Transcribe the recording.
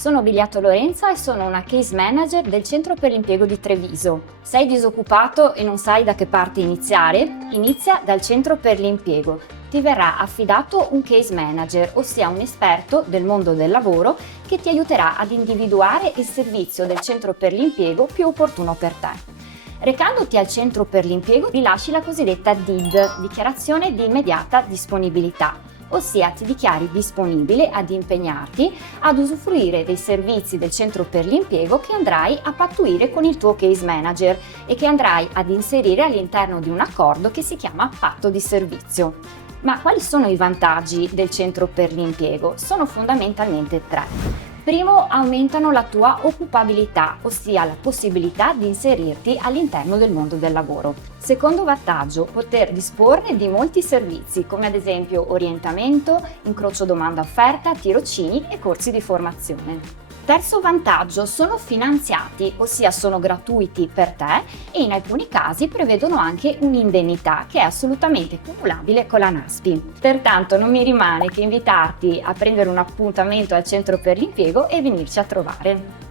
Sono Biliato Lorenza e sono una case manager del Centro per l'Impiego di Treviso. Sei disoccupato e non sai da che parte iniziare? Inizia dal Centro per l'Impiego. Ti verrà affidato un case manager, ossia un esperto del mondo del lavoro che ti aiuterà ad individuare il servizio del Centro per l'Impiego più opportuno per te. Recandoti al Centro per l'Impiego rilasci la cosiddetta DID, dichiarazione di immediata disponibilità, ossia ti dichiari disponibile ad impegnarti ad usufruire dei servizi del Centro per l'Impiego che andrai a pattuire con il tuo case manager e che andrai ad inserire all'interno di un accordo che si chiama patto di servizio. Ma quali sono i vantaggi del Centro per l'Impiego? Sono fondamentalmente tre. Primo, aumentano la tua occupabilità, ossia la possibilità di inserirti all'interno del mondo del lavoro. Secondo vantaggio, poter disporre di molti servizi, come ad esempio orientamento, incrocio domanda-offerta, tirocini e corsi di formazione. Terzo vantaggio, sono finanziati, ossia sono gratuiti per te e in alcuni casi prevedono anche un'indennità che è assolutamente cumulabile con la NASPI. Pertanto non mi rimane che invitarti a prendere un appuntamento al Centro per l'Impiego e venirci a trovare.